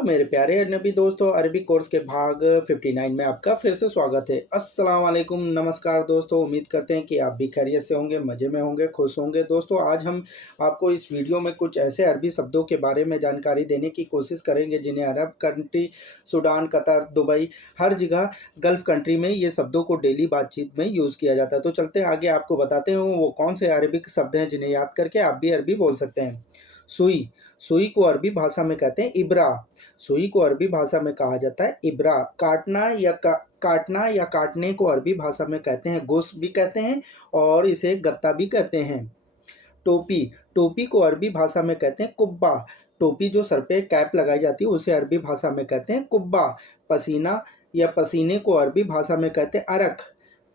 Hello मेरे प्यारे अजनबी दोस्तों, अरबी कोर्स के भाग 59 में आपका फिर से स्वागत है। अस्सलाम वालेकुम, नमस्कार दोस्तों। उम्मीद करते हैं कि आप भी खैरियत से होंगे, मज़े में होंगे, खुश होंगे। दोस्तों आज हम आपको इस वीडियो में कुछ ऐसे अरबी शब्दों के बारे में जानकारी देने की कोशिश करेंगे जिन्हें Arab country, Sudan, Qatar, Dubai, हर जगह गल्फ़ कंट्री में ये शब्दों को डेली बातचीत में यूज़ किया जाता है। तो चलते हैं आगे, आपको बताते हैं वो कौन से अरबिक शब्द हैं जिन्हें याद करके आप भी अरबी बोल सकते हैं। सुई, सुई को अरबी भाषा में कहते हैं इब्रा। सुई को अरबी भाषा में कहा जाता है इब्रा। काटना या काटने को अरबी भाषा में कहते हैं गुस भी कहते हैं और इसे गत्ता भी कहते हैं। टोपी, टोपी को अरबी भाषा में कहते हैं कुब्बा। टोपी जो सर पे कैप लगाई जाती है उसे अरबी भाषा में कहते हैं कुब्बा। पसीना या पसीने को अरबी भाषा में कहते हैं अरक।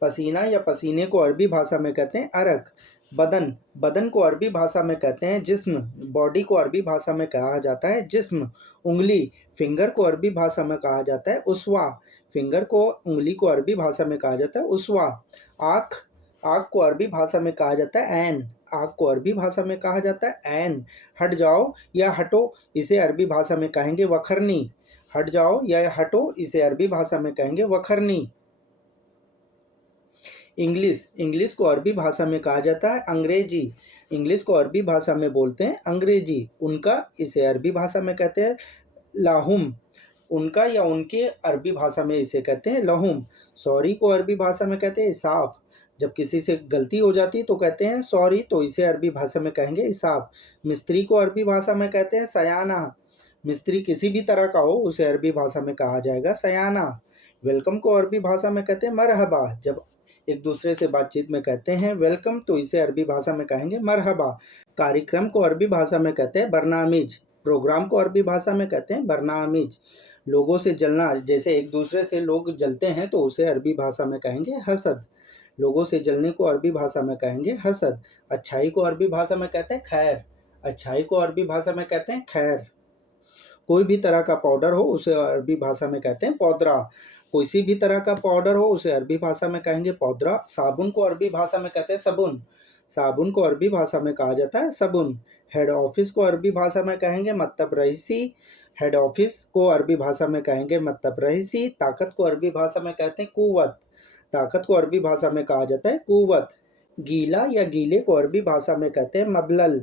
पसीना या पसीने को अरबी भाषा में कहते हैं अरक। बदन, बदन को अरबी भाषा में कहते हैं जिस्म। बॉडी को अरबी भाषा में कहा जाता है जिस्म। उंगली, फिंगर को अरबी भाषा में कहा जाता है उस्वा। फिंगर को, उंगली को अरबी भाषा में कहा जाता है उस्वा। आँख, आँख को अरबी भाषा में कहा जाता है ऐन। आँख को अरबी भाषा में कहा जाता है ऐन। हट जाओ या हटो, इसे अरबी भाषा में कहेंगे वखरनी। हट जाओ या हटो, इसे अरबी भाषा में कहेंगे वखरनी। इंग्लिश, इंग्लिश को अरबी भाषा में कहा जाता है अंग्रेजी। इंग्लिश को अरबी भाषा में बोलते हैं अंग्रेजी। उनका, इसे अरबी भाषा में कहते हैं लाहुम। उनका या उनके अरबी भाषा में इसे कहते हैं लहुम। सॉरी को अरबी भाषा में कहते हैं इसाफ। जब किसी से गलती हो जाती है तो कहते हैं सॉरी, तो इसे अरबी भाषा में कहेंगे इसाफ। मिस्त्री को अरबी भाषा में कहते हैं सयाना। मिस्त्री किसी भी तरह का हो उसे अरबी भाषा में कहा जाएगा सयाना। वेलकम को अरबी भाषा में कहते हैं मरहबा। जब एक दूसरे से बातचीत में कहते हैं वेलकम तो इसे अरबी भाषा में कहेंगे मरहबा। कार्यक्रम को अरबी भाषा में कहते हैं बरनामिज। प्रोग्राम को अरबी भाषा में कहते हैं बरनामिज। लोगों से जलना, जैसे एक दूसरे से लोग जलते हैं तो उसे अरबी भाषा में कहेंगे हसद। लोगों से जलने को अरबी भाषा में कहेंगे हसद। अच्छाई को अरबी भाषा में कहते हैं खैर। अच्छाई को अरबी भाषा में कहते हैं खैर। कोई भी तरह का पाउडर हो उसे अरबी भाषा में कहते हैं पौधरा। किसी भी तरह का पाउडर हो उसे अरबी भाषा में कहेंगे पौधरा। साबुन को अरबी भाषा में कहते हैं सबुन। साबुन को अरबी भाषा में कहा जाता है सबुन। हेड ऑफिस को अरबी भाषा में कहेंगे मत्तब रईसी। हेड ऑफिस को अरबी भाषा में कहेंगे मत्तब रईसी। ताकत को अरबी भाषा में कहते हैं कुव्वत। ताकत को अरबी भाषा में कहा जाता है कुव्वत। गीला या गीले को अरबी भाषा में कहते हैं मबलल।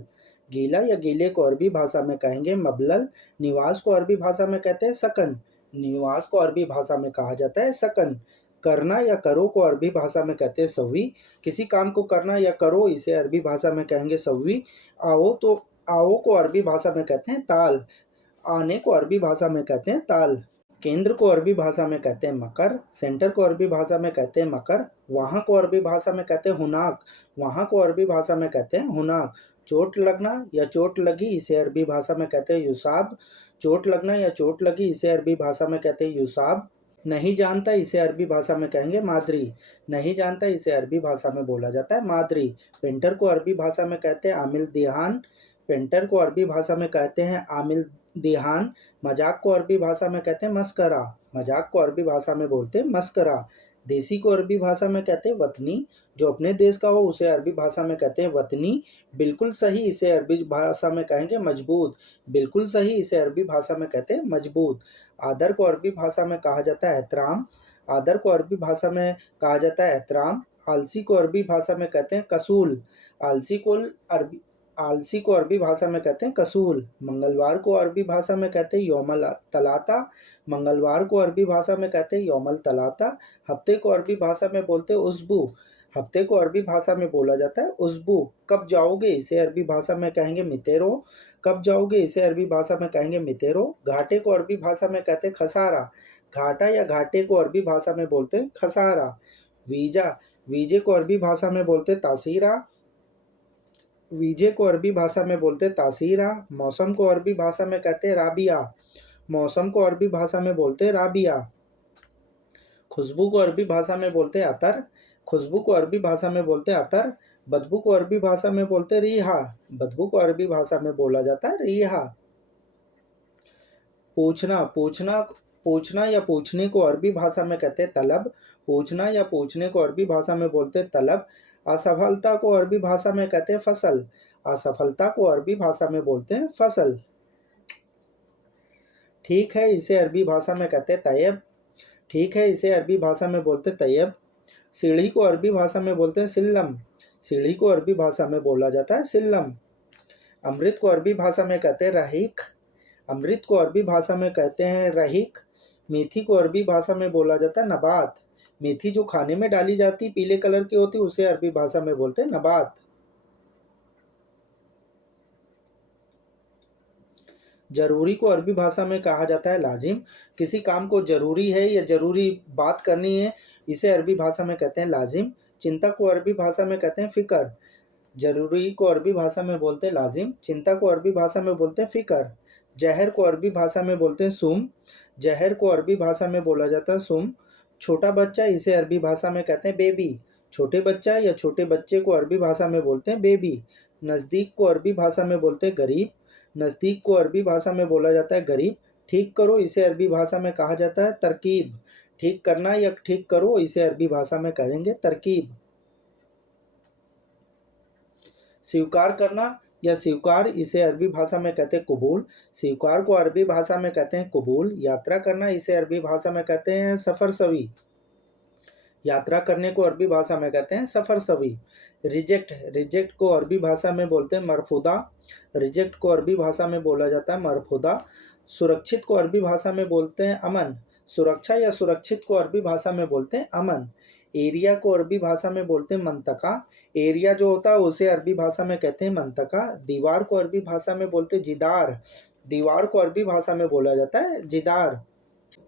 गीला या गीले को अरबी भाषा में कहेंगे मबलल। निवास को अरबी भाषा में कहते हैं सकन। निवास को अरबी भाषा में कहा जाता है सकन। करना या करो को अरबी भाषा में कहते हैं सव्वी। किसी काम को करना या करो, इसे अरबी भाषा में कहेंगे सव्वी। आओ, तो आओ को अरबी भाषा में कहते हैं ताल। आने को अरबी भाषा में कहते हैं ताल। केंद्र को अरबी भाषा में कहते हैं मकर। सेंटर को अरबी भाषा में कहते हैं मकर। वहाँ को अरबी भाषा में कहते हैं हुनाक। वहाँ को अरबी भाषा में कहते हैं हुनाक। चोट लगना या चोट लगी, इसे अरबी भाषा में कहते हैं युसाब। चोट लगना या चोट लगी, इसे अरबी भाषा में कहते हैं युसाब। नहीं जानता, इसे अरबी भाषा में कहेंगे मादरी। नहीं जानता, इसे अरबी भाषा में बोला जाता है मादरी। पेंटर को अरबी भाषा में कहते हैं आमिल दिहान। पेंटर को अरबी भाषा में कहते हैं आमिल दिहान। मजाक को अरबी भाषा में कहते हैं मस्करा। मजाक को अरबी भाषा में बोलते हैं मस्करा। देसी को अरबी भाषा में कहते हैं वतनी। जो अपने देश का हो उसे अरबी भाषा में कहते हैं वतनी। बिल्कुल सही, इसे अरबी भाषा में कहेंगे मजबूत। बिल्कुल सही, इसे अरबी भाषा में कहते हैं मजबूत। आदर को अरबी भाषा में कहा जाता है एहतराम। आदर को अरबी भाषा में कहा जाता है एहतराम। आलसी को अरबी भाषा में कहते हैं कसूल। आलसी को अरबी भाषा में कहते हैं कसूल। मंगलवार को अरबी भाषा में कहते हैं यौमल तलाता। मंगलवार को अरबी भाषा में कहते हैं यौमल तलाता। हफ्ते को अरबी भाषा में बोलते हैं उस्बू। हफ्ते को अरबी भाषा में बोला जाता है उस्बू। कब जाओगे, इसे अरबी भाषा में कहेंगे मितेरो। कब जाओगे, इसे अरबी भाषा में कहेंगे मितेरो। घाटे को अरबी भाषा में कहते हैं खसारा। घाटा या घाटे को अरबी भाषा में बोलते हैं खसारा। वीजा, वीजे को अरबी भाषा में बोलते हैं तासीरा। वीजे को अरबी भाषा में बोलते तासीरा। मौसम को अरबी भाषा में कहते राबिया। मौसम को अरबी भाषा में बोलते राबिया। खुशबू को अरबी भाषा में बोलते अतर। खुशबू को अरबी भाषा में बोलते अतर। बदबू को अरबी भाषा में बोलते रीहा। बदबू को अरबी भाषा में बोला जाता है रीहा। पूछना, पूछना या पूछने को अरबी भाषा में कहते तलब। पूछना या पूछने को अरबी भाषा में बोलते तलब। असफलता को अरबी भाषा में कहते हैं फसल। असफलता को अरबी भाषा में बोलते हैं फसल। ठीक है इसे अरबी भाषा में कहते हैं तैयब। ठीक है इसे अरबी भाषा में बोलते हैं तैयब। सीढ़ी को अरबी भाषा में बोलते हैं सिल्लम। सीढ़ी को अरबी भाषा में बोला जाता है सिल्लम। अमृत को अरबी भाषा में कहते हैं रहीक। अमृत को अरबी भाषा में कहते हैं रहीक। मेथी को अरबी भाषा में बोला जाता है नबात। मेथी जो खाने में डाली जाती पीले कलर की होती उसे अरबी भाषा में बोलते हैं नबात। जरूरी को अरबी भाषा में कहा जाता है लाजिम। किसी काम को जरूरी है या जरूरी बात करनी है इसे अरबी भाषा में कहते हैं लाजिम। चिंता को अरबी भाषा में कहते हैं फ़िक्र। जरूरी को अरबी भाषा में बोलते हैं लाजिम। चिंता को अरबी भाषा में बोलते हैं फ़िक्र। जहर को अरबी भाषा में बोलते हैं सुम। जहर को अरबी भाषा में बोला जाता है सुम। छोटा बच्चा इसे अरबी भाषा में कहते हैं बेबी। छोटे बच्चा या छोटे बच्चे को अरबी भाषा में बोलते हैं बेबी। नज़दीक को अरबी भाषा में बोलते हैं गरीब। नज़दीक को अरबी भाषा में बोला जाता है गरीब। ठीक करो इसे अरबी भाषा में कहा जाता है तरकीब। ठीक करना या ठीक करो इसे अरबी भाषा में कहेंगे तरकीब। स्वीकार करना या स्वीकार इसे अरबी भाषा में कहते हैं कबूल। स्वीकार को अरबी भाषा में कहते हैं कबूल। यात्रा करना इसे अरबी भाषा में कहते हैं सफ़र सवी। यात्रा करने को अरबी भाषा में कहते हैं सफ़र सवी। रिजेक्ट रिजेक्ट को अरबी भाषा में बोलते हैं मरफूदा। रिजेक्ट को अरबी भाषा में बोला जाता है मरफूदा। सुरक्षित को अरबी भाषा में बोलते हैं अमन। सुरक्षा या सुरक्षित को अरबी भाषा में बोलते हैं अमन। एरिया को अरबी भाषा में बोलते हैं मंतका। एरिया जो होता है उसे अरबी भाषा में कहते हैं मंतका। दीवार को अरबी भाषा में बोलते हैं जिदार। दीवार को अरबी भाषा में बोला जाता है जिदार।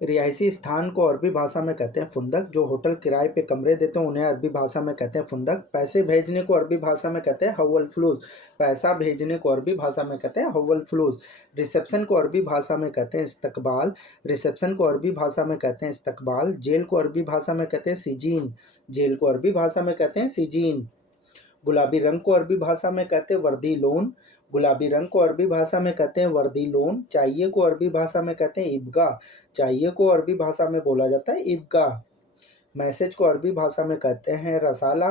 रिहायशी स्थान को अरबी भाषा में कहते हैं फुंदक। जो होटल किराए पे कमरे देते हैं उन्हें अरबी भाषा में कहते हैं फुंदक। पैसे भेजने को अरबी भाषा में कहते हैं हव्वल फ्लूस। पैसा भेजने को अरबी भाषा में कहते हैं हव्वल फ्लूस। रिसेप्शन को अरबी भाषा में कहते हैं इस्तकबाल। रिसेप्शन को अरबी भाषा में कहते हैं इस्तकबाल। जेल को अरबी भाषा में कहते हैं सिजीन। जेल को अरबी भाषा में कहते हैं सिजीन। गुलाबी रंग को अरबी भाषा में कहते हैं वर्दी लोन। गुलाबी रंग को अरबी भाषा में कहते हैं वर्दी लोन। चाहिए को अरबी भाषा में कहते हैं इब्गा। चाहिए को अरबी भाषा में बोला जाता है इब्गा। मैसेज को अरबी भाषा में कहते हैं रसाला।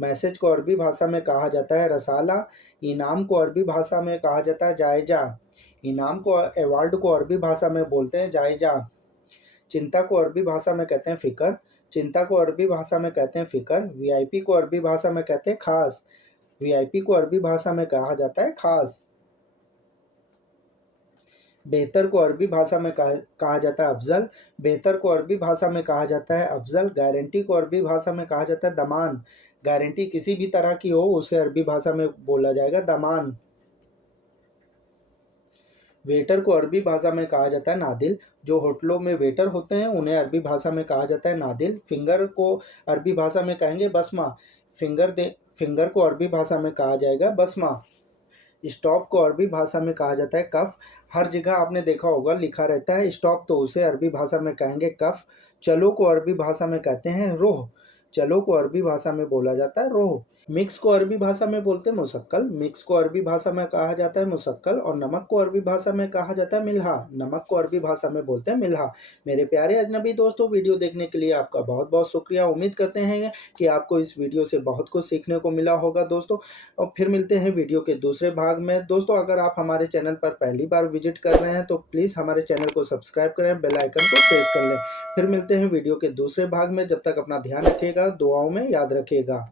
मैसेज को अरबी भाषा में कहा जाता है रसाला। इनाम को अरबी भाषा में कहा जाता है जायजा। इनाम को अवार्ड को अरबी भाषा में बोलते हैं जायजा। चिंता को अरबी भाषा में कहते हैं फ़िक्र। चिंता को अरबी भाषा में कहते हैं फ़िक्र। वीआईपी को अरबी भाषा में कहते हैं खास। वीआईपी को अरबी भाषा में कहा जाता है खास। बेहतर को अरबी भाषा में कहा जाता है अफजल। बेहतर को अरबी भाषा में कहा जाता है अफजल। गारंटी को अरबी भाषा में कहा जाता है दमान। गारंटी किसी भी तरह की हो उसे अरबी भाषा में बोला जाएगा दमान। वेटर को अरबी भाषा में कहा जाता है नादिल। जो होटलों में वेटर होते हैं उन्हें अरबी भाषा में कहा जाता है नादिल। फिंगर को अरबी भाषा में कहेंगे बसमा। फिंगर को अरबी भाषा में कहा जाएगा बसमा। स्टॉप को अरबी भाषा में कहा जाता है कफ। हर जगह आपने देखा होगा लिखा रहता है स्टॉप तो उसे अरबी भाषा में कहेंगे कफ। चलो को अरबी भाषा में कहते हैं रोह। चलो को अरबी भाषा में बोला जाता है रोह। मिक्स को अरबी भाषा में बोलते हैं मुशक्कल। मिक्स को अरबी भाषा में कहा जाता है मुशक्कल। और नमक को अरबी भाषा में कहा जाता है मिल्हा। नमक को अरबी भाषा में बोलते हैं मिल्हा। मेरे प्यारे अजनबी दोस्तों, वीडियो देखने के लिए आपका बहुत बहुत शुक्रिया। उम्मीद करते हैं कि आपको इस वीडियो से बहुत कुछ सीखने को मिला होगा दोस्तों। और फिर मिलते हैं वीडियो के दूसरे भाग में। दोस्तों, अगर आप हमारे चैनल पर पहली बार विजिट कर रहे हैं तो प्लीज़ हमारे चैनल को सब्सक्राइब करें, बेल आइकन को प्रेस कर लें। फिर मिलते हैं वीडियो के दूसरे भाग में। जब तक अपना ध्यान रखिएगा, दुआओं में याद रखिएगा।